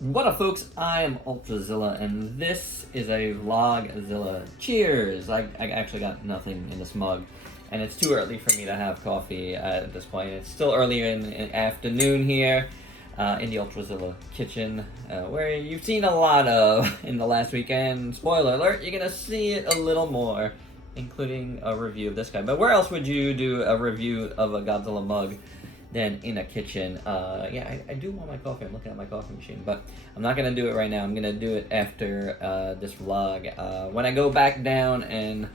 What up, folks? I am Ultrazilla, and this is a Vlogzilla. Cheers! I actually got nothing in this mug, and it's too early for me to have coffee at this point. It's still earlier in the afternoon here in the Ultrazilla kitchen, where you've seen a lot of in the last weekend. Spoiler alert, you're gonna see it a little more, including a review of this guy. But where else would you do a review of a Godzilla mug than in a kitchen? Yeah, I do want my coffee. I'm looking at my coffee machine, but I'm not gonna do it right now. I'm gonna do it after this vlog. When I go back down and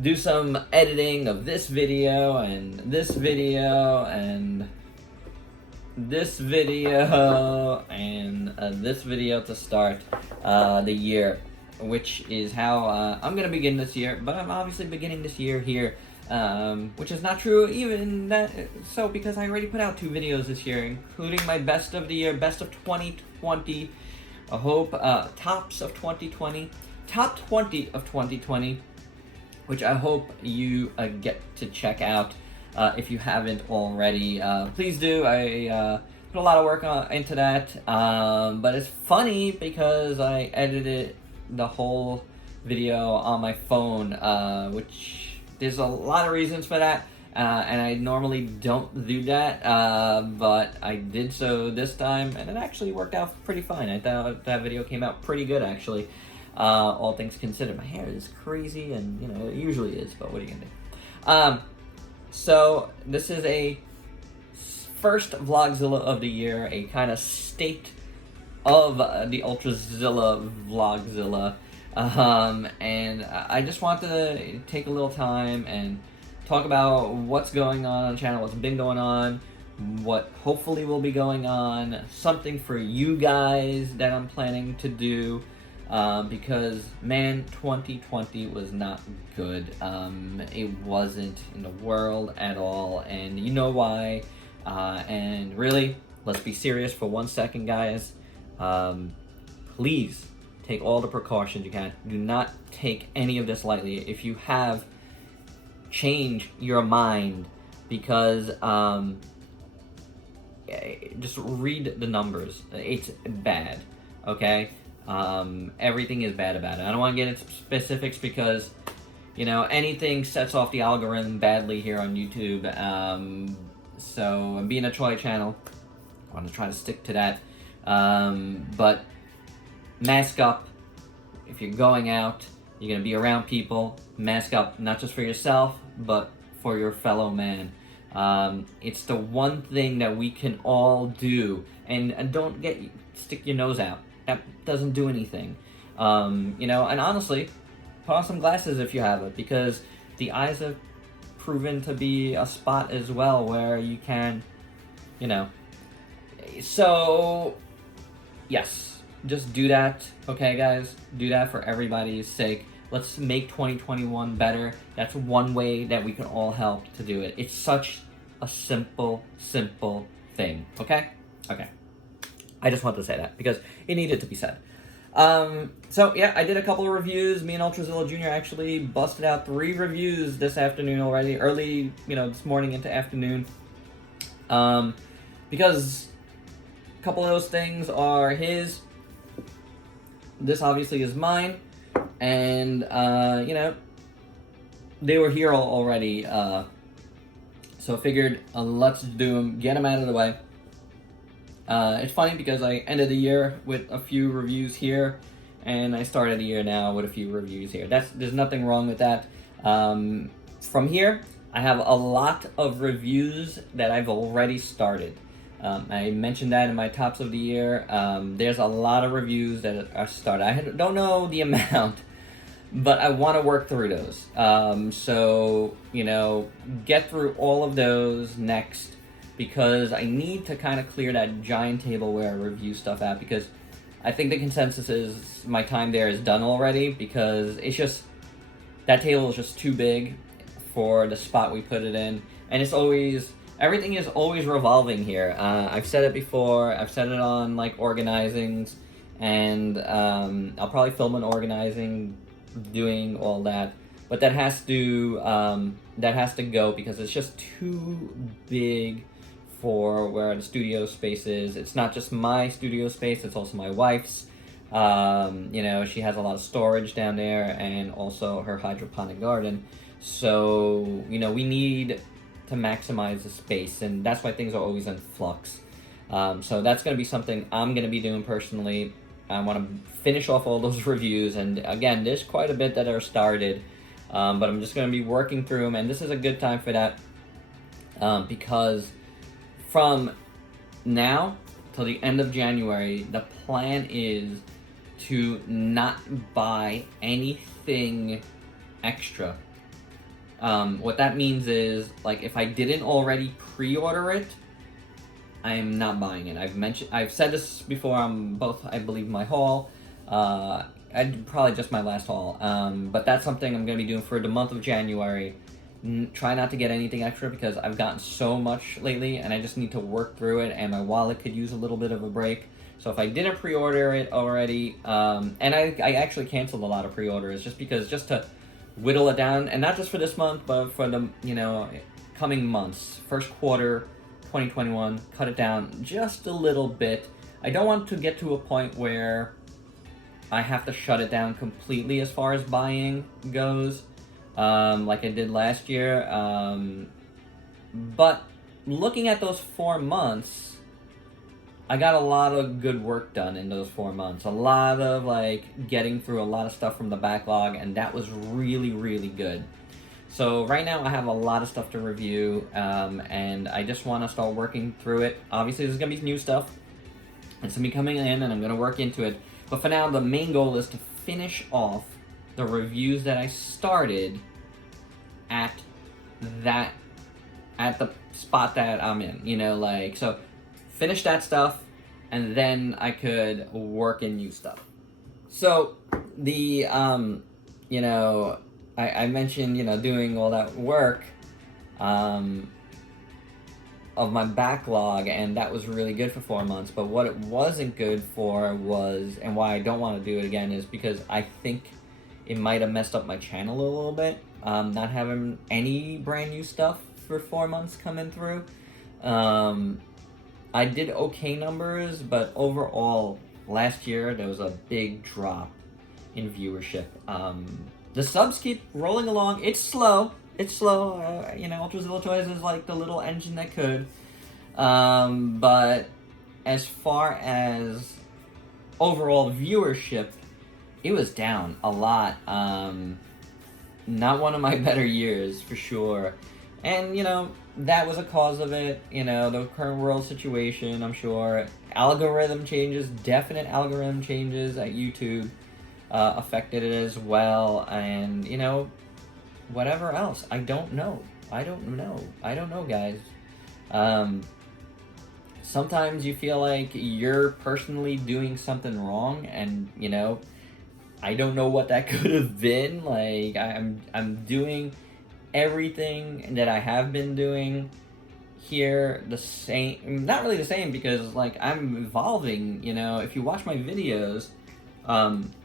do some editing of this video and this video and this video and this video to start the year, which is how I'm gonna begin this year. But I'm obviously beginning this year here, which is not true even that so, because I already put out 2 videos this year, including my best of the year, best of 2020, I hope, tops of 2020, top 20 of 2020, which I hope you get to check out if you haven't already. Please do. I put a lot of work into that, but it's funny because I edited the whole video on my phone, which there's a lot of reasons for that, and I normally don't do that, but I did so this time, and it actually worked out pretty fine. I thought that video came out pretty good, actually, all things considered. My hair is crazy, and, you know, it usually is, but what are you gonna do? So, this is a first Vlogzilla of the year, a kind of state of the Ultrazilla Vlogzilla. And I just want to take a little time and talk about what's going on the channel, what's been going on, what hopefully will be going on, something for you guys that I'm planning to do, because, man, 2020 was not good. It wasn't in the world at all, and you know why. And really, let's be serious for 1 second, guys. Please take all the precautions you can. Do not take any of this lightly. If you have, change your mind, because just read the numbers. It's bad, okay? Everything is bad about it. I don't want to get into specifics because, you know, anything sets off the algorithm badly here on YouTube. So, being a toy channel, I want to try to stick to that. But mask up. If you're going out, you're going to be around people, mask up, not just for yourself, but for your fellow man. It's the one thing that we can all do. And don't stick your nose out. That doesn't do anything. You know, and honestly, put on some glasses if you have it, because the eyes have proven to be a spot as well where you can, you know. So, yes. Just do that, okay, guys? Do that for everybody's sake. Let's make 2021 better. That's one way that we can all help to do it. It's such a simple thing, okay? Okay. I just want to say that because it needed to be said. So, yeah, I did a couple of reviews. Me and Ultrazilla Jr. actually busted out 3 reviews this afternoon already. Early, you know, this morning into afternoon. Because a couple of those things are his. This obviously is mine, and, you know, they were here already, so I figured, let's do them, get them out of the way. It's funny because I ended the year with a few reviews here, and I started the year now with a few reviews here. There's nothing wrong with that. From here, I have a lot of reviews that I've already started. I mentioned that in my tops of the year. There's a lot of reviews that are started. I don't know the amount, but I want to work through those. So, you know, get through all of those next, because I need to kind of clear that giant table where I review stuff at, because I think the consensus is my time there is done already, because it's just, that table is just too big for the spot we put it in, and it's always... Everything is always revolving here. I've said it before. I've said it on, like, organizings, and I'll probably film an organizing, doing all that. But that has to go because it's just too big for where the studio space is. It's not just my studio space, it's also my wife's. You know, she has a lot of storage down there, and also her hydroponic garden. So, you know, we need to maximize the space, and that's why things are always in flux. So that's going to be something I'm going to be doing personally. I want to finish off all those reviews, and again, there's quite a bit that are started, but I'm just going to be working through them, and this is a good time for that, because from now till the end of January, the plan is to not buy anything extra. What that means is, like, if I didn't already pre-order it, I am not buying it. I've said this before on both, I believe, my haul, probably just my last haul, but that's something I'm going to be doing for the month of January. Try not to get anything extra, because I've gotten so much lately, and I just need to work through it, and my wallet could use a little bit of a break. So if I didn't pre-order it already, and I actually canceled a lot of pre-orders just to whittle it down, and not just for this month, but for the, you know, coming months, first quarter 2021, cut it down just a little bit. I don't want to get to a point where I have to shut it down completely as far as buying goes, like I did last year. But looking at those 4 months, I got a lot of good work done in those 4 months. A lot of, like, getting through a lot of stuff from the backlog, and that was really, really good. So right now I have a lot of stuff to review, and I just want to start working through it. Obviously, there's going to be new stuff. It's going to be coming in, and I'm going to work into it. But for now, the main goal is to finish off the reviews that I started at the spot that I'm in. You know, like, so finish that stuff, and then I could work in new stuff. So the you know, I mentioned, you know, doing all that work of my backlog, and that was really good for 4 months. But what it wasn't good for was, and why I don't want to do it again, is because I think it might have messed up my channel a little bit, not having any brand new stuff for 4 months coming through. I did okay numbers, but overall, last year there was a big drop in viewership. The subs keep rolling along. It's slow. You know, Ultrazilla Toys is like the little engine that could. But as far as overall viewership, it was down a lot. Not one of my better years, for sure. And, you know, that was a cause of it. You know, the current world situation, I'm sure. Algorithm changes, definite algorithm changes at YouTube affected it as well. And, you know, whatever else. I don't know, guys. Sometimes you feel like you're personally doing something wrong, and, you know, I don't know what that could have been. Like, I'm doing everything that I have been doing here the same, not really the same, because, like, I'm evolving. You know, if you watch my videos,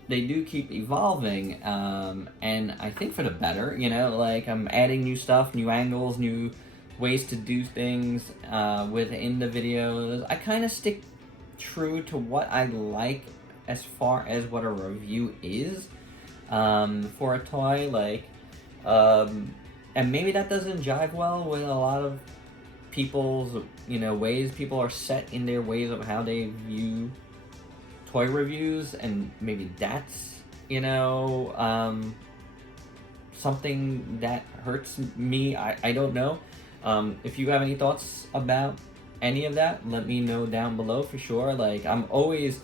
they do keep evolving, and I think for the better. You know, like, I'm adding new stuff, new angles, new ways to do things within the videos. I kind of stick true to what I like as far as what a review is for a toy, like, and maybe that doesn't jive well with a lot of people's, you know, ways. People are set in their ways of how they view toy reviews, and maybe that's, you know, something that hurts me. I don't know. If you have any thoughts about any of that, let me know down below for sure. Like, I'm always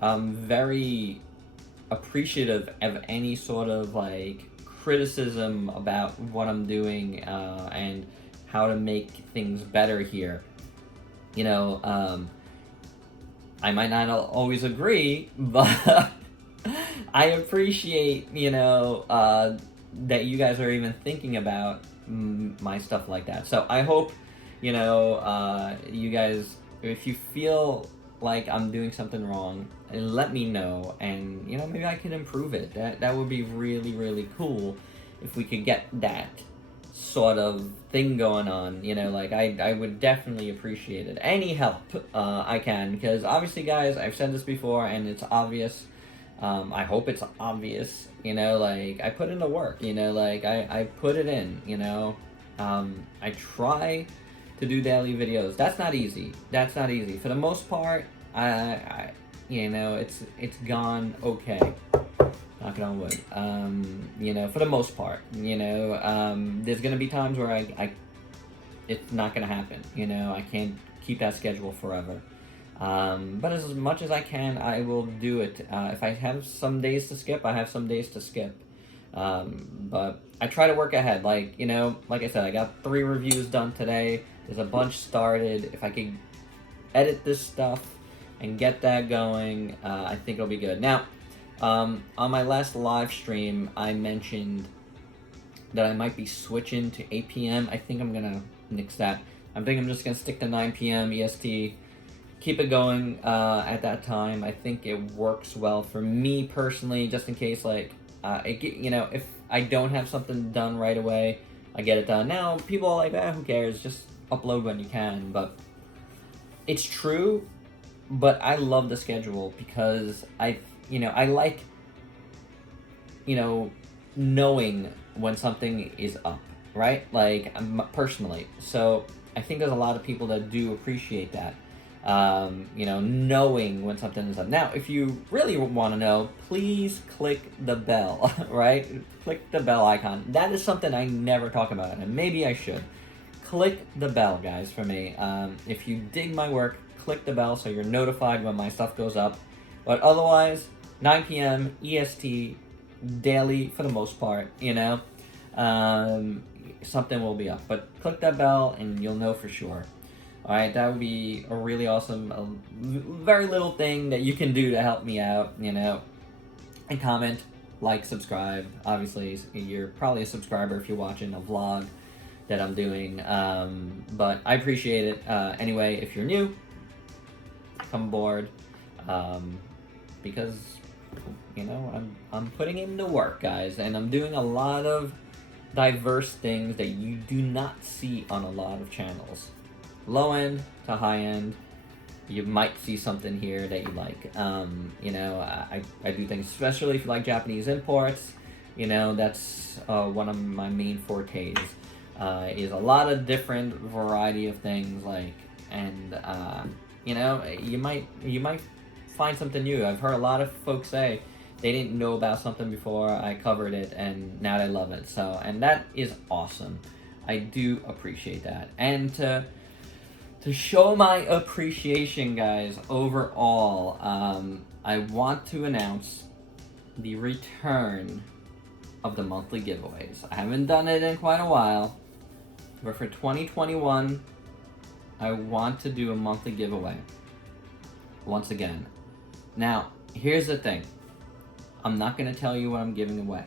very appreciative of any sort of, like, criticism about what I'm doing and how to make things better here. You know, I might not always agree, but I appreciate, you know, that you guys are even thinking about my stuff like that. So I hope, you know, you guys, if you feel like I'm doing something wrong, let me know, and, you know, maybe I can improve it. That would be really, really cool if we could get that sort of thing going on, you know, like I would definitely appreciate it. Any help I can, because obviously, guys, I've said this before and it's obvious. I hope it's obvious, you know, like I put in the work, you know, like I put it in, you know. I try to do daily videos. That's not easy. That's not easy. For the most part, I you know, it's gone okay. Knocking on wood. You know, for the most part, you know, there's gonna be times where it's not gonna happen. You know, I can't keep that schedule forever. But as much as I can, I will do it. If I have some days to skip, I have some days to skip. But I try to work ahead. Like, you know, like I said, I got 3 reviews done today. There's a bunch started. If I could edit this stuff and get that going, I think it'll be good. Now, on my last live stream, I mentioned that I might be switching to 8 p.m. I think I'm gonna nix that. I think I'm just gonna stick to 9 p.m. EST. Keep it going at that time. I think it works well for me personally, just in case, like, you know, if I don't have something done right away, I get it done. Now, people are like, who cares? Just upload when you can. But it's true, but I love the schedule because you know, I like, you know, knowing when something is up, right? Like, personally. So I think there's a lot of people that do appreciate that. You know, knowing when something is up. Now, if you really want to know, please click the bell, right? Click the bell icon. That is something I never talk about, and maybe I should. Click the bell, guys, for me. If you dig my work, click the bell so you're notified when my stuff goes up. But otherwise, 9 p.m. EST, daily for the most part, you know. Something will be up. But click that bell and you'll know for sure. Alright, that would be a really awesome, very little thing that you can do to help me out, you know. And comment, like, subscribe. Obviously, you're probably a subscriber if you're watching a vlog that I'm doing. But I appreciate it. Anyway, if you're new, come aboard. Because, you know, I'm putting in the work, guys. And I'm doing a lot of diverse things that you do not see on a lot of channels. Low end to high end, you might see something here that you like. You know, I do things, especially if you like Japanese imports. You know, that's one of my main fortes. Is a lot of different variety of things, like, and you know, you might find something new. I've heard a lot of folks say they didn't know about something before I covered it, and now they love it. So, and that is awesome. I do appreciate that, and to show my appreciation, guys, overall, I want to announce the return of the monthly giveaways. I haven't done it in quite a while, but for 2021, I want to do a monthly giveaway once again. Now, here's the thing. I'm not going to tell you what I'm giving away.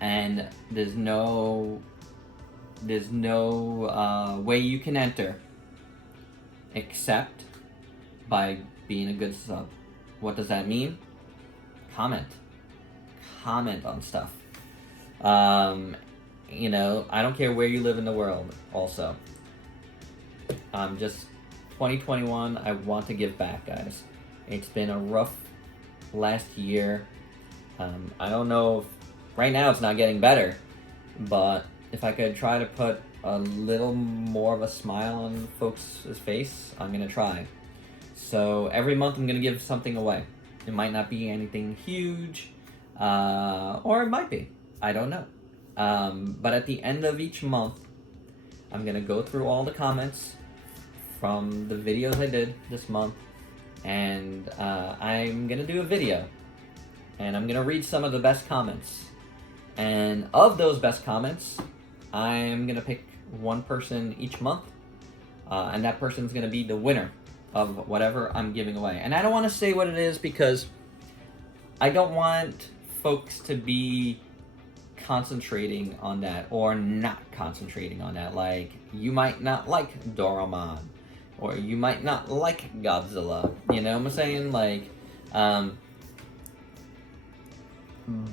And there's no way you can enter except by being a good sub. What does that mean? Comment on stuff. You know, I don't care where you live in the world. Also, just 2021, I want to give back, guys. It's been a rough last year. I don't know if, right now it's not getting better, but if I could try to put a little more of a smile on folks' face, I'm gonna try. So every month I'm gonna give something away. It might not be anything huge, or it might be. I don't know. But at the end of each month, I'm gonna go through all the comments from the videos I did this month, and I'm gonna do a video, and I'm gonna read some of the best comments. And of those best comments, I'm gonna pick one person each month, and that person's gonna be the winner of whatever I'm giving away. And I don't want to say what it is because I don't want folks to be concentrating on that or not concentrating on that. Like, you might not like Doraemon, or you might not like Godzilla, you know what I'm saying? Like,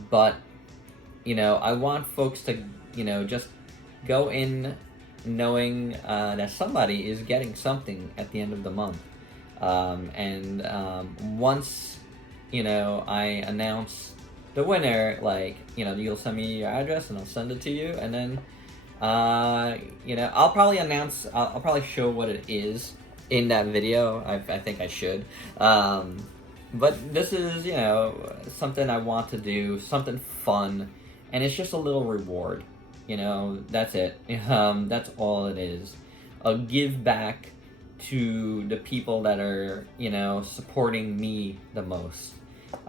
but, you know, I want folks to, you know, just go in knowing that somebody is getting something at the end of the month. Once, I announce the winner, like, you'll send me your address and I'll send it to you, and then, I'll probably I'll probably show what it is in that video. I think I should. But this is, something I want to do, something fun, and it's just a little reward. That's it. That's all it is. A give back to the people that are, supporting me the most.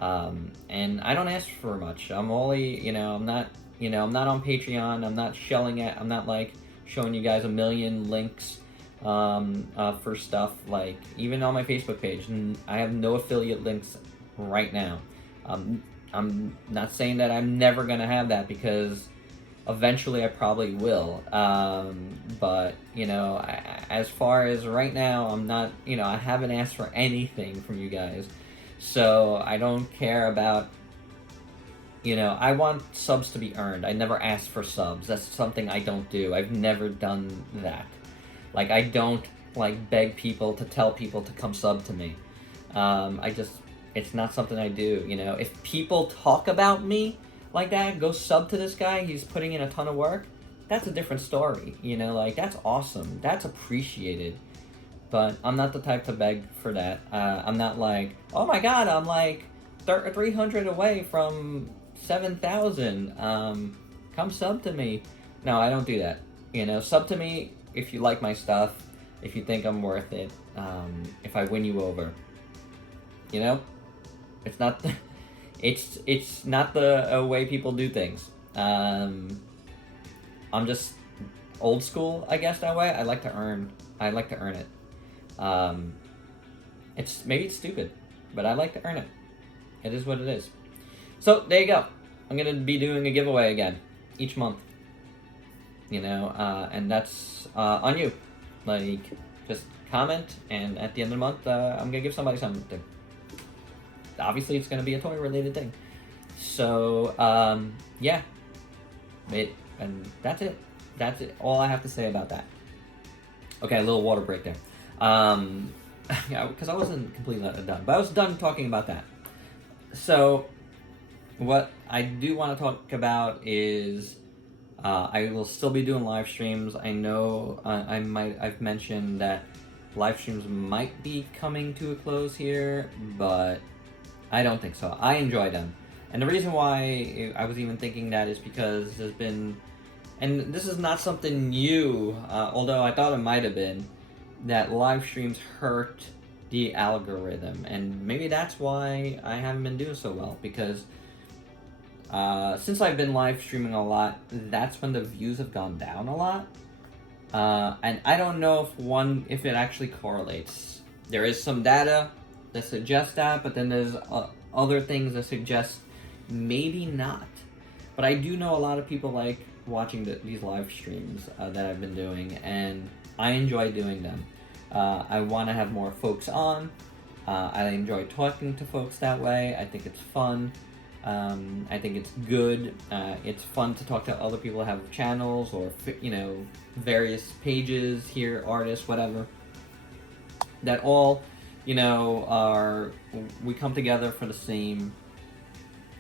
And I don't ask for much. I'm only, I'm not on Patreon. I'm not I'm not like showing you guys a million links for stuff. Like, even on my Facebook page, I have no affiliate links right now. I'm not saying that I'm never gonna have that, because eventually I probably will. But as far as right now, I'm not, I haven't asked for anything from you guys, so I don't care about, I want subs to be earned. I never ask for subs. That's something I don't do. I've never done that. Like, I don't, like, beg people to tell people to come sub to me. It's not something I do, If people talk about me like that, go sub to this guy, he's putting in a ton of work, that's a different story, like, that's awesome. That's appreciated. But I'm not the type to beg for that. I'm not like, oh my god, I'm like 300 away from 7,000. Come sub to me. No, I don't do that. Sub to me if you like my stuff, if you think I'm worth it, if I win you over. It's not it's not the way people do things. I'm just old school, I guess, that way. I like to earn it. Maybe it's stupid, but I like to earn it. It is what it is. So there you go. I'm gonna be doing a giveaway again each month. And that's on you. Like, just comment, and at the end of the month, I'm gonna give somebody something. Obviously, it's gonna be a toy-related thing. So, yeah. And that's it. That's it. All I have to say about that. Okay, a little water break there. Yeah, because I wasn't completely done, but I was done talking about that. So, what I do want to talk about is, I will still be doing live streams. I know I've mentioned that live streams might be coming to a close here, but I don't think so. I enjoy them. And the reason why I was even thinking that is because there's been, and this is not something new, although I thought it might have been, that live streams hurt the algorithm. And maybe that's why I haven't been doing so well, because since I've been live streaming a lot, that's when the views have gone down a lot. And I don't know if it actually correlates. There is some data that suggests that, but then there's other things that suggest maybe not. But I do know a lot of people like watching these live streams that I've been doing, and I enjoy doing them. I want to have more folks on. I enjoy talking to folks that way. I think it's fun. I think it's good. It's fun to talk to other people that have channels or, various pages here, artists, whatever, that all, we come together for the same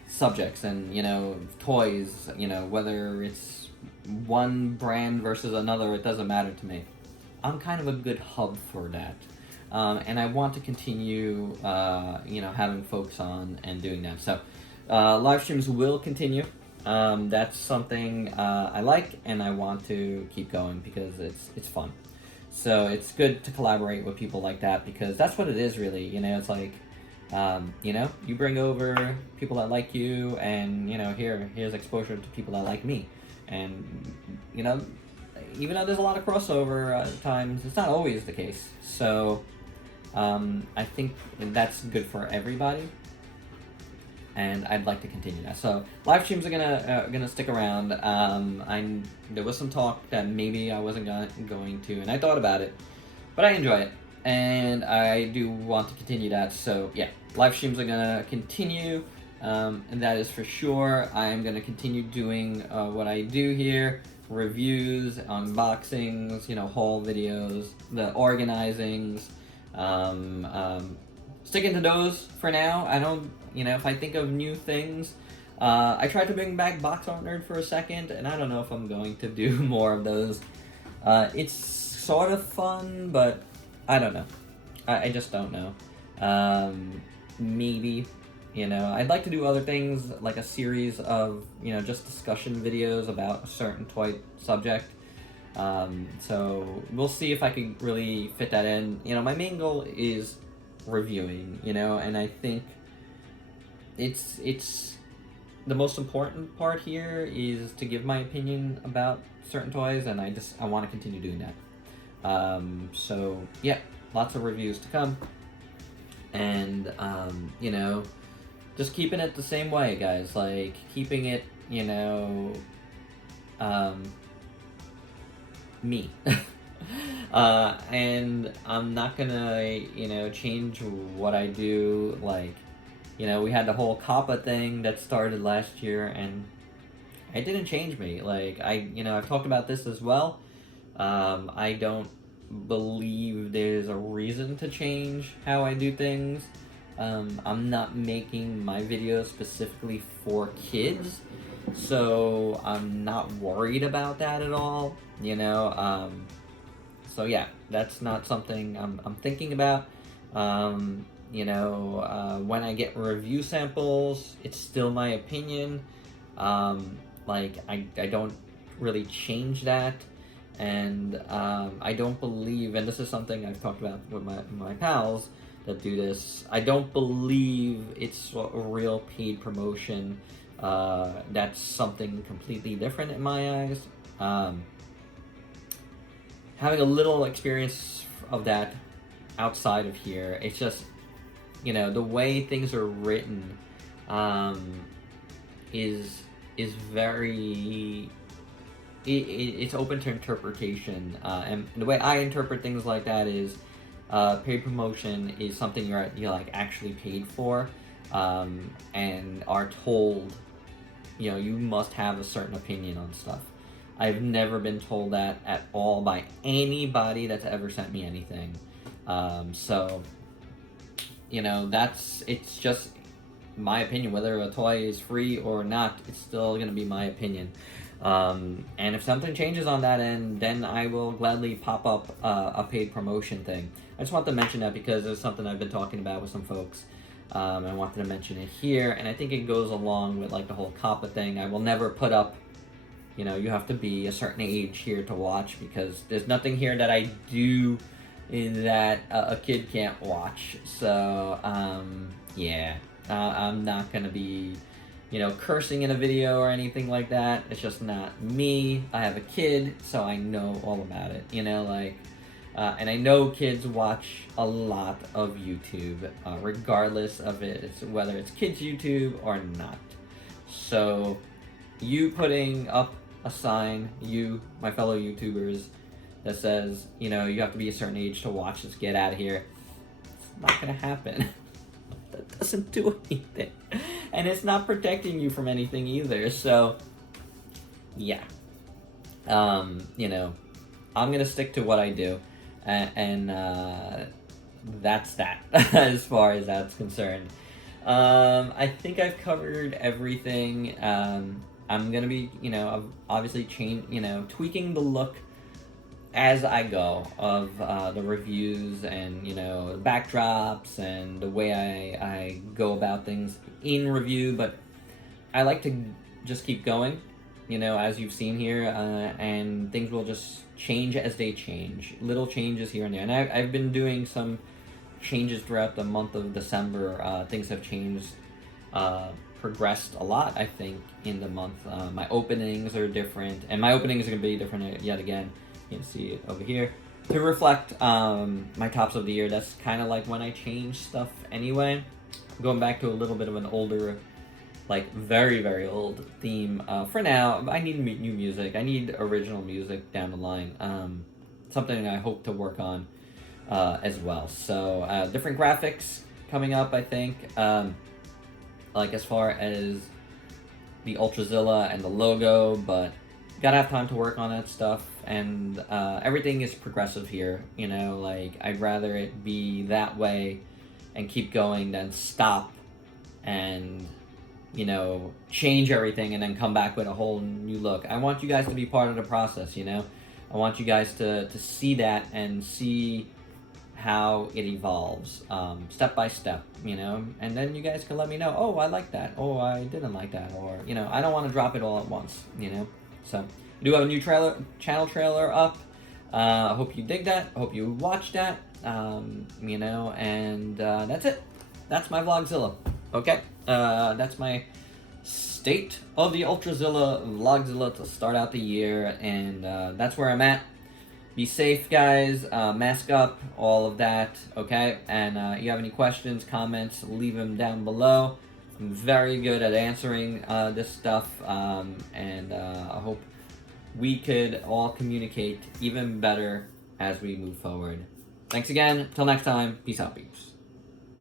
subjects and, toys, whether it's one brand versus another, it doesn't matter to me. I'm kind of a good hub for that. And I want to continue, having folks on and doing that. So, live streams will continue. That's something I like, and I want to keep going because it's fun. So it's good to collaborate with people like that, because that's what it is, really. It's like, you bring over people that like you, and here's exposure to people that like me, and even though there's a lot of crossover at times, it's not always the case. So I think that's good for everybody. And I'd like to continue that. So live streams are gonna stick around. There was some talk that maybe I wasn't going to, and I thought about it, but I enjoy it, and I do want to continue that. So yeah, live streams are gonna continue, and that is for sure. I'm gonna continue doing what I do here. reviews, unboxings, haul videos, the organizings. Sticking to those for now. I don't, if I think of new things, I tried to bring back Box Art Nerd for a second, and I don't know if I'm going to do more of those. It's sort of fun, but I don't know. I just don't know. Maybe, I'd like to do other things, like a series of, just discussion videos about a certain toy subject. So we'll see if I can really fit that in. My main goal is reviewing, and I think it's the most important part here is to give my opinion about certain toys, and I want to continue doing that. So yeah, lots of reviews to come, and just keeping it the same way, guys, like keeping it, me. And I'm not gonna, change what I do. Like, we had the whole Kappa thing that started last year, and it didn't change me. Like, I've talked about this as well. I don't believe there's a reason to change how I do things. I'm not making my videos specifically for kids, so I'm not worried about that at all, So yeah, that's not something I'm thinking about. When I get review samples, it's still my opinion. Like, I don't really change that. And I don't believe, and this is something I've talked about with my pals that do this, I don't believe it's a real paid promotion. That's something completely different in my eyes. Having a little experience of that outside of here, it's just, the way things are written is very, it's open to interpretation, and the way I interpret things like that is paid promotion is something you're like actually paid for, and are told, you must have a certain opinion on stuff. I've never been told that at all by anybody that's ever sent me anything. So, it's just my opinion. Whether a toy is free or not, it's still going to be my opinion. And if something changes on that end, then I will gladly pop up a paid promotion thing. I just want to mention that because it's something I've been talking about with some folks. And I wanted to mention it here, and I think it goes along with like the whole Kappa thing. I will never put up, you have to be a certain age here to watch, because there's nothing here that I do in that a kid can't watch. So yeah, I'm not gonna be cursing in a video or anything like that. It's just not me. I have a kid, so I know all about it, and I know kids watch a lot of YouTube, regardless of whether it's kids YouTube or not. So you putting up a sign, my fellow YouTubers, that says, you have to be a certain age to watch this, get out of here, it's not gonna happen. That doesn't do anything, and it's not protecting you from anything either. So yeah, I'm gonna stick to what I do, and that's that. As far as that's concerned, I think I've covered everything. I'm gonna be, obviously tweaking the look as I go of the reviews and, backdrops and the way I go about things in review, but I like to just keep going, as you've seen here, and things will just change as they change. Little changes here and there. And I've been doing some changes throughout the month of December. Things have changed, progressed a lot, I think, in the month. My openings are different, and my openings are going to be different yet again. You can see it over here. To reflect my tops of the year, that's kind of like when I change stuff anyway. Going back to a little bit of an older, like very, very old theme. For now, I need new music. I need original music down the line. Something I hope to work on as well. So different graphics coming up, I think. Like as far as the Ultrazilla and the logo, but gotta have time to work on that stuff, and everything is progressive here, you know, like, I'd rather it be that way and keep going than stop and, you know, change everything and then come back with a whole new look. I want you guys to be part of the process, you know? I want you guys to see that and see how it evolves, step by step, you know? And then you guys can let me know, oh, I like that, oh, I didn't like that, or, you know, I don't want to drop it all at once, you know? So, I do have a new channel trailer up. I hope you dig that. I hope you watch that. You know, and that's it. That's my Vlogzilla. Okay? That's my state of the Ultrazilla Vlogzilla to start out the year, and that's where I'm at. Be safe, guys. Mask up, all of that, okay? And you have any questions, comments, leave them down below. I'm very good at answering this stuff, and I hope we could all communicate even better as we move forward. Thanks again. Till next time. Peace out, peeps.